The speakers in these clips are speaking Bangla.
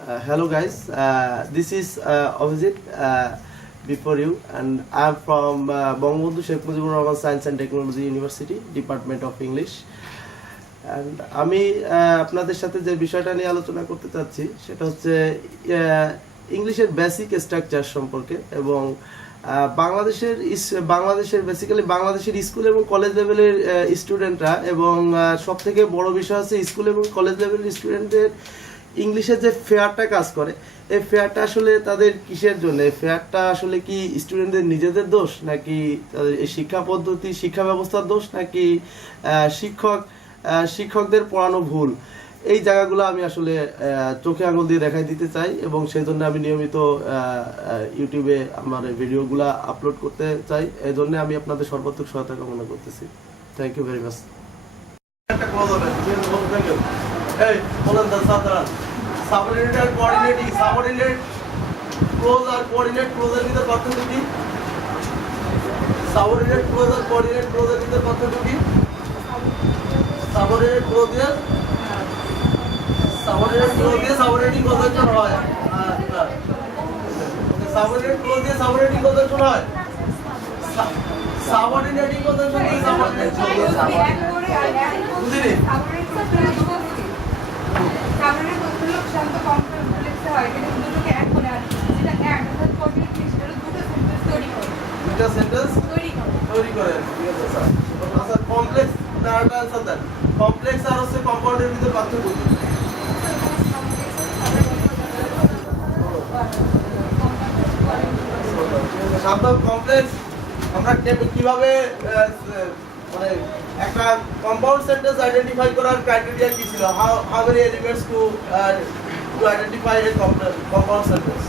Hello guys, this is Abhijit before you, and I'm from Bangabandhu Sheikh Mujibur Rahman Science and Technology University, Department of English. And আমি আপনাদের সাথে যে বিষয়টা নিয়ে আলোচনা করতে চাচ্ছি সেটা হচ্ছে ইংলিশের বেসিক স্ট্রাকচার সম্পর্কে এবং বাংলাদেশের বেসিক্যালি বাংলাদেশের স্কুল এবং কলেজ লেভেলের স্টুডেন্টরা এবং সবথেকে বড় বিষয় হচ্ছে স্কুল এবং কলেজ লেভেলের স্টুডেন্টদের ইংলিশের যে ফেয়ারটা কাজ করে এই ফেয়ারটা আসলে তাদের কিসের জন্য? এই ফেয়ারটা আসলে কি স্টুডেন্টদের নিজেদের দোষ, নাকি তাদের এই শিক্ষা পদ্ধতি শিক্ষা ব্যবস্থার দোষ, নাকি শিক্ষকদের পড়ানো ভুল? এই জায়গাগুলো আমি আসলে চোখে আঙুল দিয়ে দেখাই দিতে চাই এবং সেই জন্য আমি নিয়মিত ইউটিউবে আমার ভিডিওগুলো আপলোড করতে চাই। এই জন্য আমি আপনাদের সর্বাত্মক সহায়তা কামনা করতেছি। Thank you very much. Hey, বলেন দা সাধারণ সাবঅর্ডিনেট আর কোঅর্ডিনেটিং, সাবঅর্ডিনেট ক্লোজ আর কোঅর্ডিনেট ক্লোজের ভিতর পার্থক্য কি? সাবঅর্ডিনেট ক্লোজ আর কোঅর্ডিনেট ক্লোজের ভিতর পার্থক্য কি? সাবঅর্ডিনেট ক্লোজ দিয়ে সাবঅর্ডিনেটিং কনজাংশন হয়। সাবঅর্ডিনেট ক্লোজ দিয়ে সাবঅর্ডিনেটিং কনজাংশন হয়। সাবঅর্ডিনেটিং কনজাংশন দিয়ে সাবঅর্ডিনেট বুঝিনি? সাবঅর্ডিনেট কতগুলো শান্ত কমপ্লেক্স হয়, এটা দুটোকে এক করে আর যেটা এক অর্থাৎ কোঅর্ডিনেট মিক্সচার দুটো সেন্টেন্স তৈরি করে। দুটো সেন্টেন্স তৈরি করে। ঠিক আছে স্যার। আচ্ছা কমপ্লেক্স নাটা আনসার দেন। কমপ্লেক্স আর হচ্ছে কম্পাউন্ডের ভিতর পার্থক্য কি? শব্দ কমপ্লেক্স আমরা কিভাবে মানে একটা কম্পাউন্ড সেন্টেন্স আইডেন্টিফাই করার ক্রাইটেরিয়া কি ছিল? How many elements to identify A compound sentence?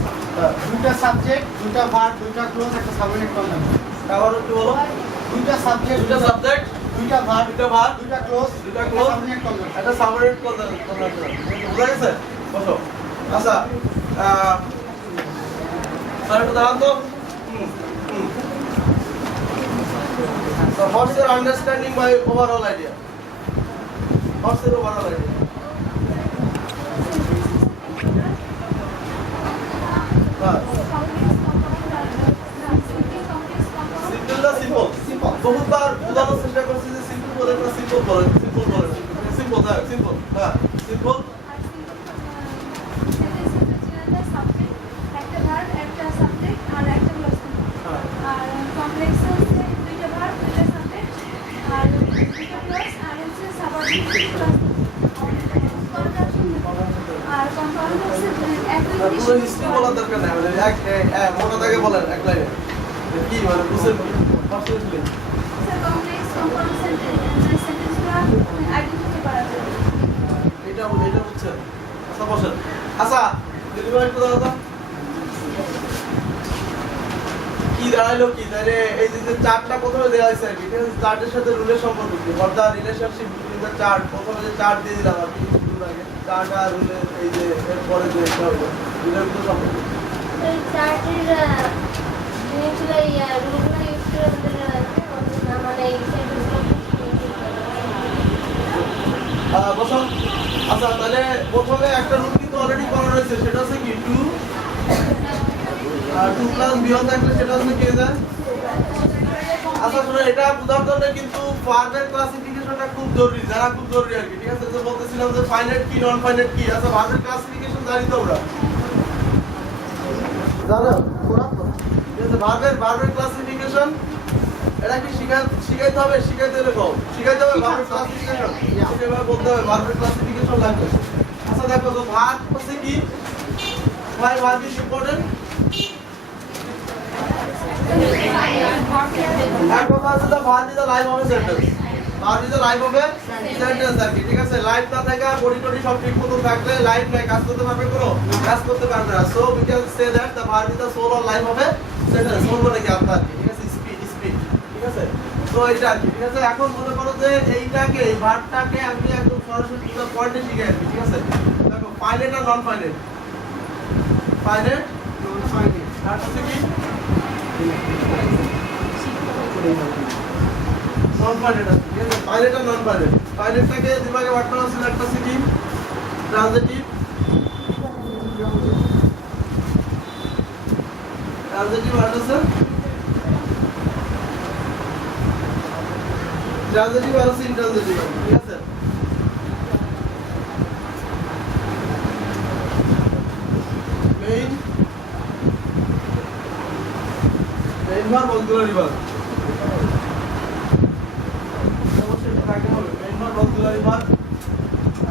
দুইটা সাবজেক্ট, দুইটা ভার্ব, দুইটা ক্লোজ, একটা সাবঅর্ডিনেট কনজাংশন। আবার কি বলো? দুইটা সাবজেক্ট, দুইটা ভার্ব, দুইটা ক্লোজ, সাবঅর্ডিনেট কনজাংশন। এটা সাবঅর্ডিনেট কনজাংশন। বুঝা গেছে? বসো। আচ্ছা স্যার একটু দাঁড়ান তো। So what's your understanding by overall idea? What's your overall idea? Simple. বহুতবার বোঝানোর চেষ্টা করছি যে সিম্পল বলে না, সিম্পল বলে। সিম্পল একটা ভার্ব একটা সাবজেক্ট আর একটা ক্লোজ। আর কমপ্লেক্স হচ্ছে দুইটা ভার্ব দুইটা সাবজেক্ট আর দুইটা ক্লোজ আর হচ্ছে সাবঅর্ডিনেট আর কম্পাউন্ড হচ্ছে একই জিনিস। পুরো হিস্ট্রি বলার দরকার নাই, মানে এক মোটা দাগে বলেন এক লাইনে কি মানে বুঝছেন? পারফেক্টলি স্যার কমপ্লেক্স কম্পাউন্ড সেন্টেন্সগুলো আইডেন্টিফাই করা যায়। এটা বুঝছেন? আচ্ছা বসেন। আচ্ছা ডেলিভারি একটু দাও তো। কি দাঁড়াইলো কি তাহলে এই যে চার্টটা প্রথমে দেওয়া হয়েছে আর কি, ঠিক আছে? চার্টের সাথে রুলের সম্পর্ক কি? For the relationship between the chart, প্রথমে যে চার্ট দিয়ে দিলাম আর কি শুরুর আগে, চার্ট আর রুলের এই যে এরপরে যে এটা হলো রুলের ভিতর সম্পর্ক। এই চার্টের জিনিসগুলো রুলগুলো ইউজ করে আমাদের মানে এই বসো। আচ্ছা তাহলে প্রথমে একটা রুল কিন্তু অলরেডি করা রয়েছে, সেটা হচ্ছে কি 2 প্লাস বিয়ন্ড থাকলে সেটা হচ্ছে কি যায়? আচ্ছা শুনো, এটা বোঝার জন্য কিন্তু ভার্বের ক্লাসিফিকেশনটা খুব জরুরি, যারা খুব জরুরি আর কি, ঠিক আছে? যে বলতেছিলাম যে ফাইনাইট কি নন ফাইনাইট কি। আচ্ছা ভার্বের ক্লাসিফিকেশন জানি তো আমরা, জানো? ঠিক আছে, ভার্বের ক্লাসিফিকেশন এটা কি শিখাইতে হবে? শিখাইতে হলে কও শিখাইতে হবে ভার্বের ক্লাসিফিকেশন। এভাবে বলতে হবে ভার্বের ক্লাসিফিকেশন লাগবে। আচ্ছা দেখো তো ভার্ব হচ্ছে কি? why verb is important? এক কথা আছে the verb is the life of a sentence. Verb is the life of a sentence আর কি, ঠিক আছে? লাইফ না থাকে বডি টডি সব ঠিক মতো থাকলে লাইফ নাই, কাজ করতে পারবে কোনো? কাজ করতে পারবে না। So we can say that the verb is the soul or life of a sentence. soul মানে কি আত্মা আর কি, ঠিক আছে? স্পিড ঠিক আছে? তো এটা আর কি, ঠিক আছে? এখন মনে করো যে এইটাকে এই ভার্বটাকে আমি একদম সরাসরি পুরো পয়েন্টে শিখাই আর কি, ঠিক আছে? দেখো ফাইনাইট আর non finite. Finite non finite আর হচ্ছে কি নন ফাইনাইট আছে, ঠিক আছে? ফাইনাইট আর নন ফাইনাইট। ফাইনাইটটাকে দুভাগে ভাগ করা হচ্ছে, একটা হচ্ছে কি ট্রানজিটিভ ট্রানজিটিভ আর আছে ট্রানজিটিভ আর আছে ইন্ট্রানজিটিভ, ঠিক আছে? মেইন ভার্ব অক্সিলারি ভার্ব অবশ্যই এটা থাকে হবে। মেইন ভার্ব অক্সিলারি ভার্ব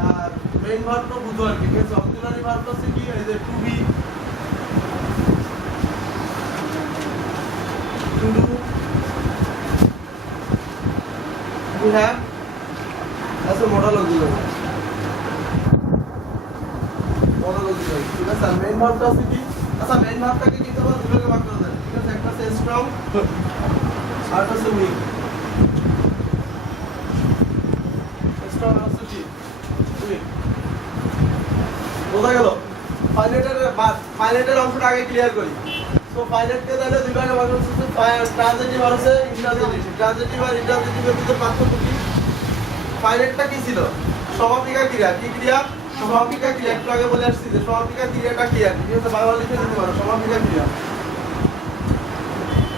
আর মেইন ভার্ব তো বুঝো আর কি, ঠিক আছে? অক্সিলারি ভার্ব হচ্ছে কি এই যে to be, to do, to have, আছে মডেল অক্সিলারি, ঠিক আছে? আর মেইন ভার্বটা আছে কি? আচ্ছা মেইন ভার্বটাকে কিন্তু আমরা দুই ভাগে ভাগ করা যায়, ঠিক আছে? একটা আছে স্ট্রং আর একটা আছে উইক। স্ট্রং আর আছে কি উইক, বোঝা গেল? ফাইনাইটের অংশটা আগে ক্লিয়ার করি। সো ফাইনাইটকে তাহলে দুই ভাগে ভাগ করতে ট্রানজিটিভ আর আছে ইন্ট্রানজিটিভ। ট্রানজিটিভ আর ইন্ট্রানজিটিভের ভিতরে পার্থক্য কি? ফাইনাইটটা কি ছিল? সমাপিকা ক্রিয়া। কি ক্রিয়া? সমাপিকা ক্রিয়া। একটু আগে বলে আসছি যে সমাপিকা ক্রিয়াটা কি আর কি হচ্ছে, বাংলা লিখে দিতে পারো সমাপিকা ক্রিয়া।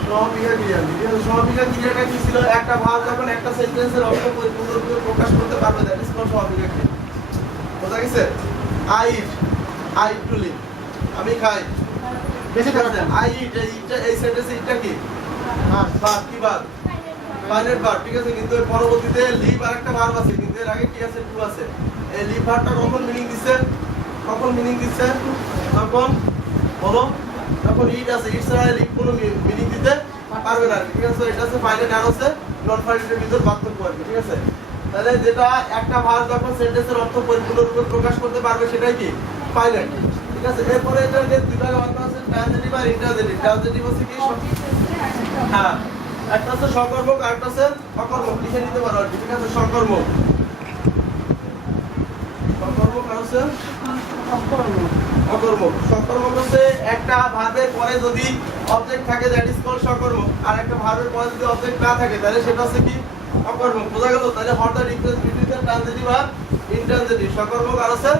সমাপিকা ক্রিয়া, ঠিক আছে? সমাপিকা ক্রিয়াটা কি ছিল? একটা ভার্ব যখন একটা সেন্টেন্সের অর্থ পরিপূর্ণরূপে প্রকাশ করতে পারবে, দ্যাট ইজ কল্ড সমাপিকা ক্রিয়া। বোঝা গেছে? I eat, I eat to live, আমি খাই। বেশি ঠিক আছে? আই ইট, এই সেন্টেন্সে ইটটা কি? ভার্ব। কি ভার্ব? ফাইনাইট ভার্ব, ঠিক আছে? কিন্তু এর পরবর্তীতে লিভ আরেকটা ভার্ব আছে, কিন্তু এর আগে কি আছে? টু আছে। এই লিভ ভার্বটা কখন মিনিং দিচ্ছে? কখন মিনিং দিচ্ছে? তখন বলো, যখন ইট আছে। ইট ছাড়া লিভ কোনো মিনিং দিতে পারবে না, ঠিক আছে? এটা আছে ফাইনাইট আর আছে নন ফাইনাইটের ভিতর পার্থক্য আর কি, ঠিক আছে? তাহলে যেটা একটা ভার্ব যখন সেন্টেন্সের অর্থ পরিপূর্ণরূপে প্রকাশ করতে পারবে সেটাই কি? ফাইনাইট, ঠিক আছে? এরপরে এটার যে দুই ভাগে ভাগ করা আছে ট্রানজিটিভ আর ইন্ট্রানজিটিভ। ট্রানজিটিভ হচ্ছে কি? হ্যাঁ, একটা আছে সকর্মক আর একটা আছে অকর্মক, লিখে নিতে পারো আর কি, ঠিক আছে? সকর্মক, সকর্মক আর আছে অকর্মক। সকর্মক হচ্ছে একটা ভার্বের পরে যদি অবজেক্ট থাকে, দ্যাট ইজ কল্ড সকর্মক। আর একটা ভার্বের পরে যদি অবজেক্ট না থাকে তাহলে সেটা হচ্ছে কি? অকর্মক। বোঝা গেল? তাহলে what the difference between the transitive আর ইন্ট্রানজিটিভ? সকর্মক আর আছে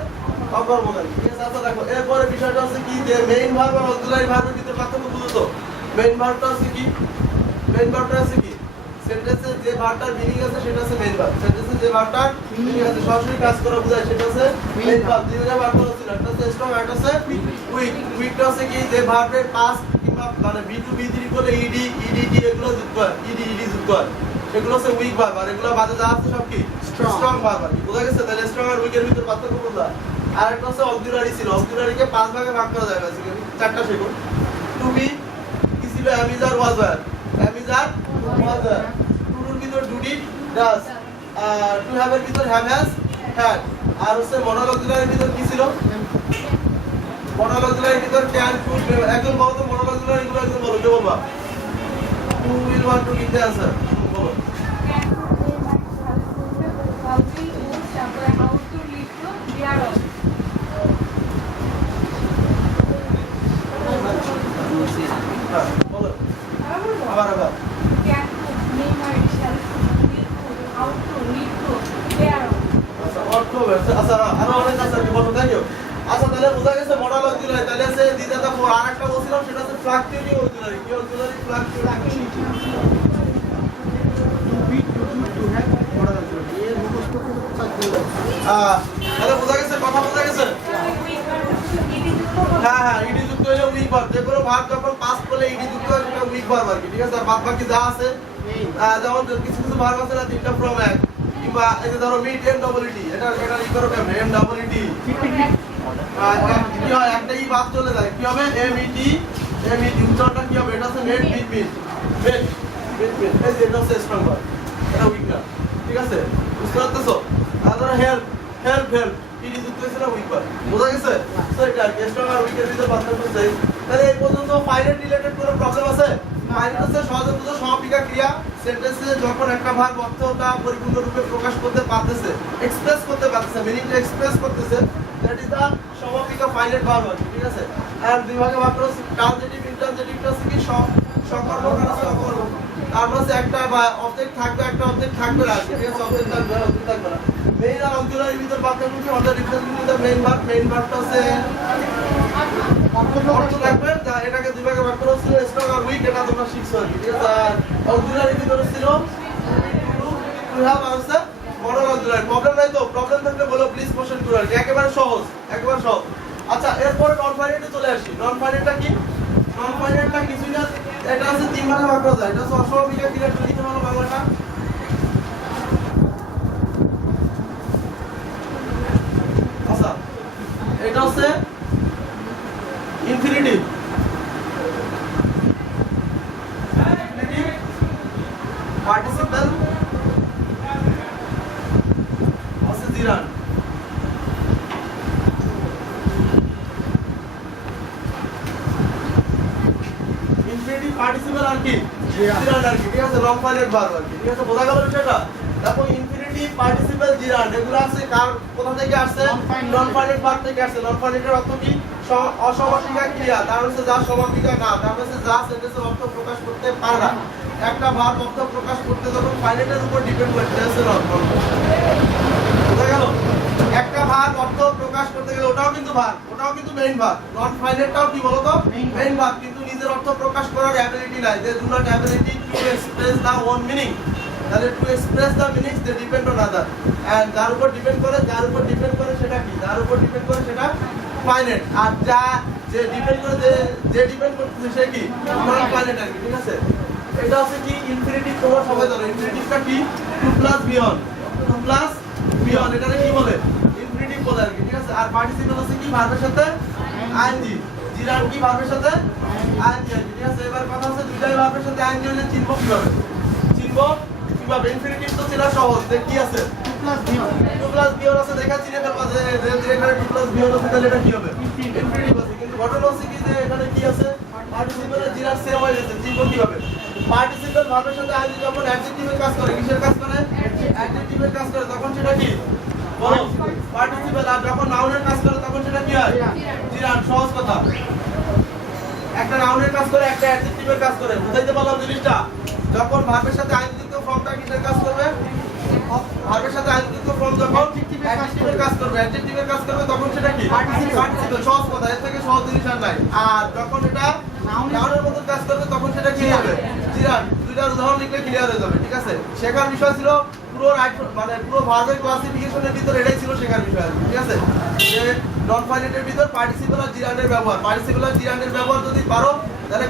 অকর্মক, ঠিক আছে? আচ্ছা দেখো, এরপরে বিষয়টা হচ্ছে কি যে মেইন ভার্ব আর অক্সিলারি ভার্বের ভিতরে পার্থক্য বুঝো তো? মেইন ভার্বটা আছে কি? মেইন ভার্বটা আছে কি? সেন্টেন্সে যে ভার্বটার মিনিং আছে সেটা আছে মেইন ভার্ব। সেন্টেন্সে যে ভার্বটার মিনিং আছে, সরাসরি কাজ করা বোঝায়, সেটা আছে মেইন ভার্ব। দুই ভাগে ভাগ করা ছিল, একটা আছে স্ট্রং আর একটা আছে উইক। উইকটা আছে কি? যে ভার্বের পাস্ট কিংবা মানে বি টু বি থ্রি করে ইডি ইডিটি এগুলো যুক্ত হয়, ইডি ইডি যুক্ত হয়, সেগুলো হচ্ছে উইক ভার্ব। আর এগুলো বাদে যা আছে সব কি? স্ট্রং ভার্ব আর কি। বোঝা গেছে? তাহলে স্ট্রং আর উইকের ভিতর পার্থক্য বুঝলা? আর একটা হচ্ছে অক্সিলারি ছিল। অক্সিলারিকে পাঁচ ভাগে ভাগ করা যায় বেসিক্যালি, চারটা শেখো। টু বি কি ছিল? Am is are was were, am is are was were. To ডুর ভিতর ডু ডিড ডাজ, আর টু হ্যাভ এর ভিতর হ্যাভ হ্যাজ হ্যাড। আর হচ্ছে মডাল অক্সিলারির ভিতর কি ছিল? মডাল অক্সিলারির ভিতর ক্যান, কুড। একজন বলো তো মডাল অক্সিলারি গুলো, একজন বলো, কে বলবা? Who will want to give the answer, বলো। হ্যাঁ, বলো। আবার আবার। আচ্ছা, অর্থ হবে। আচ্ছা, আরো অনেক আছে, আমি বলবো, তাই তো? আচ্ছা, তাহলে বোঝা গেছে মডাল অক্সিলারি। তাহলে আছে দ্বিতীয়টা আর একটা বলছিলাম, সেটা হচ্ছে ফ্লাকচুয়েটিং অক্সিলারি। কি অক্সিলারি? ফ্লাকচুয়েটিং। তাহলে বোঝা গেছে, কথা বোঝা গেছে? হ্যাঁ হ্যাঁ, ইডি যুক্ত হলে উইক ভার্ব। যে কোনো ভার্ব যখন পাস্ট করলে ইডি যুক্ত হয় সেটা উইক ভার্ব আর কি, ঠিক আছে? আর বাদ বাকি যা আছে, যেমন কিছু কিছু ভার্ব আছে না, তিনটা ফ্রম এক, কিংবা এই যে ধরো মিট এম ডবল ইটি, এটা ই করো কেমন? এম ডবল ইটি কি হয়? একটা ই বাদ চলে যায়, কি হবে? এম ইটি, এম ইটি উচ্চারণটা কি হবে? এটা হচ্ছে made beat beat made beat beat. এই যে এটা হচ্ছে স্ট্রং ভার্ব, এটা উইক না, ঠিক আছে? বুঝতে পারতেছো? আর ধরো হেল্প, হেল্প হেল্প, ইডি যুক্ত হয়েছে না উইক ভার্ব। বোঝা গেছে? সো এটা স্ট্রং আর উইকের ভিতরে পার্থক্য আছে। তাহলে এই পর্যন্ত ফাইনাইট রিলেটেড কোনো প্রবলেম আছে? ফাইনাইট হচ্ছে সহজে বুঝো সমাপিকা ক্রিয়া। সেন্টেন্সে যখন একটা ভার্ব অর্থটা পরিপূর্ণরূপে প্রকাশ করতে পারতেছে, এক্সপ্রেস করতে পারতেছে, মিনিংটা এক্সপ্রেস করতেছে, দ্যাট ইজ দা সমাপিকা ফাইনাইট ভার্ব, ঠিক আছে? আর দুই ভাগে ভাগ করা ট্রানজিটিভ ইন্ট্রানজিটিভটা হচ্ছে কি? সকর্মক আর অকর্মক। তারপর হচ্ছে একটা অবজেক্ট থাকবে, একটা অবজেক্ট থাকবে না, ঠিক আছে? অবজেক্ট থাকবে না, অবজেক্ট থাকবে না। মেইন আর অক্সিলারির ভিতর পার্থক্য কি? অর্থাৎ difference between the main verb. Main ভার্বটা হচ্ছে অর্থ থাকবে যা এটাকে দুই ভাগে ভাগ করা ছিল স্ট্রং আর উইক, এটা তোমরা শিখছো আর কি, ঠিক আছে। আর অক্সিলারি ভিতরে ছিল to have answer modal auxiliary. Problem নাই তো? প্রবলেম থাকলে বলো প্লিজ কোশ্চেন করো আর কি, একেবারে সহজ, একেবারে সহজ। আচ্ছা, এরপরে নন ফাইনাইটে চলে আসি। নন ফাইনাইটটা কি? নন ফাইনাইটটা কিছুই না, এটা আছে তিন ভাগে ভাগ করা যায়। এটা হচ্ছে অস্বাভাবিক ক্রিয়া, লিখতে পারো বাংলাটা। আচ্ছা, এটা হচ্ছে ইনফিনিটিভ, পার্টিসিপল আছে জিরান। ইনফিনিটিভ পার্টিসিপল আর কি জিরান আর কি, ঠিক আছে। লং ফাইনাইট ভার্ব আর কি, ঠিক আছে। বোঝা গেল বিষয়টা? দেখো ইনফিনিটিভ পার্টিসিপল জিরান এগুলো আছে কার কোথা থেকে আসছে? নন ফাইনাইট ভার্ব থেকে আসছে। নন ফাইনাইটের অর্থ কি? অসমাপিকা ক্রিয়া, তার হচ্ছে যা সমাপিকা না, তার হচ্ছে যা সেন্টেন্সের অর্থ প্রকাশ করতে পারে না। একটা ভার্ব অর্থ প্রকাশ করতে যখন ফাইনাইটের উপর ডিপেন্ড করে সেন্টেন্স এর অর্থ। বুঝা গেল? একটা ভার্ব অর্থ প্রকাশ করতে গেলে ওটাও কিন্তু ভার্ব, ওটাও কিন্তু মেইন ভার্ব। নন ফাইনাইটটাও কি বলতো? মেইন ভার্ব, কিন্তু নিজের অর্থ প্রকাশ করার অ্যাবিলিটি নাই। They do not ability to express the own meaning. তাহলে to express the meanings they depend on other, and যার উপর ডিপেন্ড করে, যার উপর ডিপেন্ড করে সেটা কি? যার উপর ডিপেন্ড করে সেটা ফাইনাইট। আর যা যে ডিপেন্ড করে, যে ডিপেন্ড করতেছে সে কি? নন ফাইনাইট আর কি, ঠিক আছে। এটা হচ্ছে কি ইনফিনিটিভ, তোমরা সবাই জানো ইনফিনিটিভটা কি? To plus beyond, to plus beyond, এটাকে কি বলে? ইনফিনিটিভ বলে আর কি, ঠিক আছে। আর পার্টিসিপল হচ্ছে কি? ভার্বের সাথে আইএনজি। জিরান কি? ভার্বের সাথে আইএনজি আর কি, ঠিক আছে। এবার কথা হচ্ছে দুইটাই ভার্বের সাথে আইএনজি হলে চিনবো কিভাবে? চিনবো কিভাবে? ইনফিনিটিভ তো চেনা সহজ, যে কি আছে? টু প্লাস বিয়ন্ড আছে, দেখা চিনে ফেলবা যে এখানে টু প্লাস বিয়ন্ড আছে, তাহলে এটা কি হবে? ইনফিনিটিভ আছে। কিন্তু ঘটনা হচ্ছে কি যে এখানে কি আছে? পার্টিসিপলের জিরান সেম হয়ে গেছে, চিনবো কিভাবে? পার্টিসিপল ভার্বের সাথে আইএনজি যখন অ্যাডজেক্টিভের কাজ করে, কিসের কাজ করে? অ্যাডজেক্টিভের কাজ করে, তখন সেটা কি? বলো পার্টিসিপল। আর যখন নাউনের কাজ করে তখন সেটা কি হয়? জিরান। সহজ কথা, একটা নাউনের কাজ করে, একটা অ্যাডজেক্টিভের কাজ করে। বুঝাইতে পারলাম জিনিসটা? যখন ভার্বের সাথে আইনযুক্ত ফর্মটা কিসের কাজ করবে? ভার্বের সাথে আইনযুক্ত ফর্ম যখন অ্যাডজেক্টিভের কাজ করবে, অ্যাডজেক্টিভের কাজ করবে, তখন সেটা কি? পার্টিসিপল। সহজ কথা, এর থেকে সহজ জিনিস আর নাই। আর যখন এটা নাউনের মতো কাজ করবে তখন সেটা কি হবে? জিরান। দুইটা উদাহরণ লিখলে ক্লিয়ার হয়ে যাবে, ঠিক আছে। শেখার বিষয় ছিল পুরো রাইট, মানে পুরো ভার্বের ক্লাসিফিকেশনের ভিতর এটাই ছিল শেখার বিষয়, ঠিক আছে। যে নন ফাইনাইটের ভিতর পার্টিসিপল আর জিরানের ব্যবহার, পার্টিসিপল আর জিরানের ব্যবহার যদি পারো তাহলে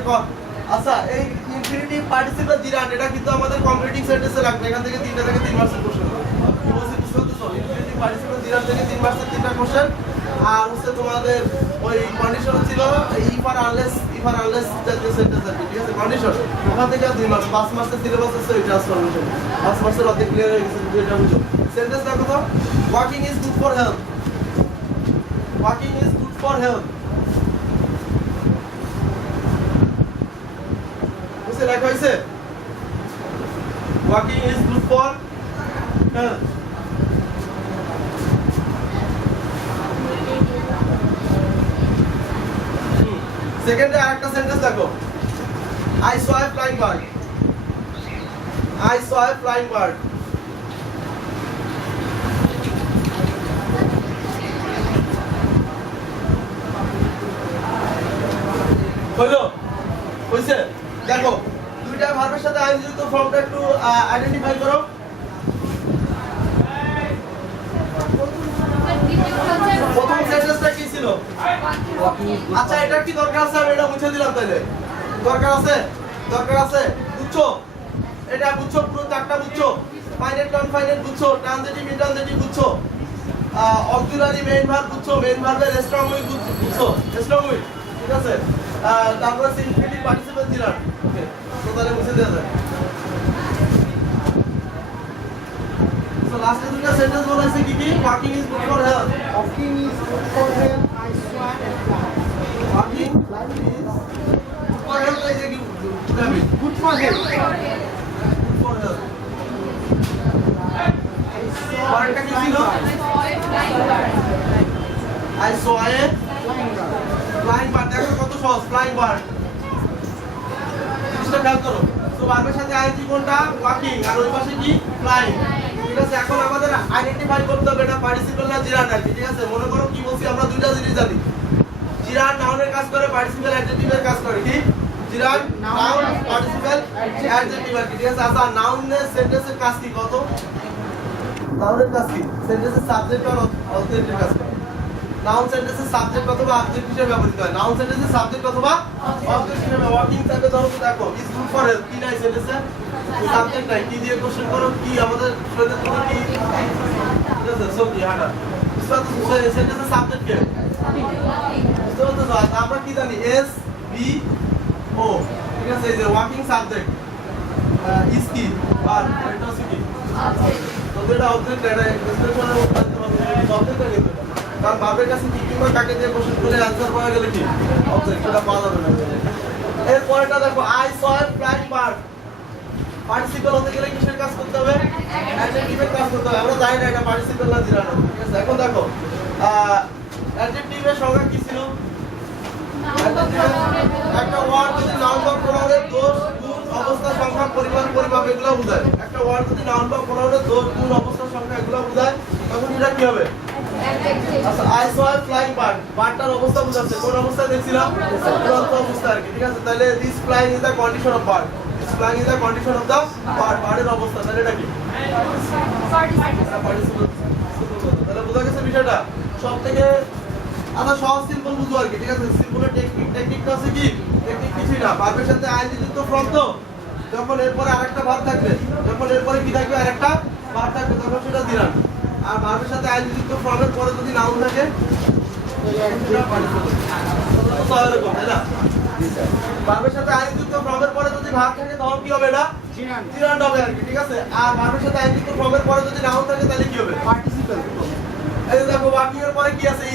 আচ্ছা, এই ইনফিনিটিভ পার্টিসিপল জিরান এটা কিন্তু আমাদের কমপ্লিটিং সেন্টেন্সে লাগবে। এখান থেকে 3টা থেকে 3 মার্কসের কোশ্চেন হবে। ইনফিনিটিভ পার্টিসিপল জিরান থেকে 3 মার্কসের 3টা কোশ্চেন। আর হচ্ছে তোমাদের ওই কন্ডিশন ছিল ইফ আর আনলেস জাতীয় সেন্টেন্স আর কি, ঠিক আছে। কন্ডিশন ওখান থেকে 2 মার্কস, 5 মার্কসের সিলেবাস আছে ওই ট্রান্সফরমেশন, 5 মার্কসের অর্ধেক ক্লিয়ার হয়ে গেছে, যদি এটা বুঝো। সেন্টেন্স দেখো তো, walking is good for health. Walking is good for health, বুঝতে লেখা হয়েছে? Walking is good for health. সেকেন্ডে আরেকটা সেন্টেন্স দেখো, I saw a flying bird. I saw a flying bird. হলো? হইছে? দেখো দুইটা ভার্বের সাথে আইনযুক্ত ফর্মটা একটু আইডেন্টিফাই করো। প্রথম সেন্টেন্সটা কি ছিল? আচ্ছা, এটা কি দরকার আছে? আমি এটা মুছে দিলাম তাইলে। দরকার আছে? দরকার আছে? বুঝছো? এটা বুঝছো? পুরো 4টা বুঝছো? ফাইনাইট, নন ফাইনাইট বুঝছো? ট্রানজিটিভ, ইনট্রানজিটিভ বুঝছো? অক্সিলারি মেইন ভার্ব বুঝছো? মেইন ভার্বের স্ট্রং উইক বুঝছো? স্ট্রং উইক, ঠিক আছে। তারপরে ইনফিনিটিভ পার্টিসিপল জিরান। ওকে, তো তাহলে মুছে দেওয়া যায়। সো লাস্টে দুটো সেন্টেন্স বলা আছে কি কি? Walking is good for health. Walking is good for health. I saw a fly. Walking is for health এই যে কি বুঝাবি? Good for health. For health. I saw পরেরটা কি ছিল? I saw a flying bird. Flying bird. দেখো কত সহজ, ফ্লাইং বার্ড। জিনিসটা খেয়াল করো। তো ভার্বের সাথে আইএনজি কোনটা? ওয়াকিং, আর ওই পাশে কি? ফ্লাইং, ঠিক আছে। এখন আমাদের আইডেন্টিফাই করতে হবে এটা পার্টিসিপল না জিরান আর কি, ঠিক আছে। মনে করো কি বলছি আমরা, দুইটা জিনিস জানি, জিরান নাউনের কাজ করে, পার্টিসিপেল অ্যাডজেক্টিভের কাজ করে। কি জিরান নাউন পার্টিসিপেল অ্যাডজেক্টিভ আর কি, ঠিক আছে। আচ্ছা নাউনের সেন্টেন্সের কাজ কি কত? নাউনের কাজ কি? সেন্টেন্সের সাবজেক্ট আর অবজেক্টের কাজ করে। নাউন সেন্টেন্সের সাবজেক্ট অথবা অবজেক্ট হিসেবে ব্যবহৃত হয়। নাউন সেন্টেন্সের সাবজেক্ট অথবা অবজেক্ট হিসেবে ওয়ার্কিং থাকে। ধরো দেখো ইজ গুড ফর হেলথ, কি নাই সেন্টেন্সে? সাবজেক্ট নাই, কি দিয়ে কোশ্চেন করো? কি আমাদের শরীরের জন্য কি, ঠিক আছে? সো কি হাঁটা সেন্টেন্সের সাবজেক্ট কে? বুঝতে পারছো? আমরা কি জানি? এস বি ও, ঠিক আছে। এই যে ওয়ার্কিং সাবজেক্ট ইজ কি আর এটা হচ্ছে কি তো এটা অবজেক্ট, এটা এক্সপ্রেশনের মধ্যে থাকতে হবে অবজেক্ট আছে। কারণ বাপের কাছে কি কিংবা কাকে দিয়ে কোশ্চেন করে आंसर পাওয়া গেলে কি অবজেক্ট, এটা পাওয়া যাবে না। এর পরেরটা দেখো I saw a flying bird, participle হতে গেলে কিসের কাজ করতে হবে? অ্যাডজেক্টিভের কাজ করতে হবে। আমরা জানি না এটা পার্টিসিপল না জিরান, ঠিক আছে। এখন দেখো অ্যাডজেক্টিভের সংজ্ঞা কি ছিল? একটা ওয়ার্ড যদি নাউন বা প্রোনাউনের দোষ গুণ অবস্থা সংখ্যা পরিমাণ পরিমাপ এগুলো বোঝায়। একটা ওয়ার্ড যদি নাউন বা প্রোনাউনের দোষ গুণ অবস্থা সংখ্যা এগুলো বোঝায়, তখন এটা কি হবে? আচ্ছা I saw a flying bird, বার্ডটার অবস্থা বোঝাচ্ছে। কোন অবস্থায় দেখছিলাম? উড়ন্ত অবস্থা আর কি, ঠিক আছে। তাহলে this flying is the condition of bird, this flying is the condition of the bird, বার্ডের অবস্থা। তাহলে এটা কি? তাহলে বোঝা গেছে বিষয়টা সব থেকে আচ্ছা সহজ সিম্পল বুঝবো আর কি, ঠিক আছে। সিম্পলের টেকনিকটা আছে কি? টেকনিক কিছুই না, ভার্বের সাথে আইএনজি যুক্ত ফ্রম তো, যখন এরপরে আরেকটা ভার্ব থাকবে, যখন এরপরে কি থাকবে? আরেকটা ভার্ব থাকবে, তখন সেটা দিলাম। আর ভার্বের সাথে আইএনজি যুক্ত ফ্রমের পরে যদি নাউন থাকে তাই না? ভার্বের সাথে আইএনজি যুক্ত ফ্রমের পরে যদি ভার্ব থাকে তখন কি হবে? এটা জিরান্ড হবে আর কি, ঠিক আছে। আর ভার্বের সাথে আইএনজি যুক্ত ফ্রমের পরে যদি নাউন থাকে তাহলে কি হবে? পার্টিসিপেল। এই দেখো ওয়ার্কিং এর পরে কি আছে?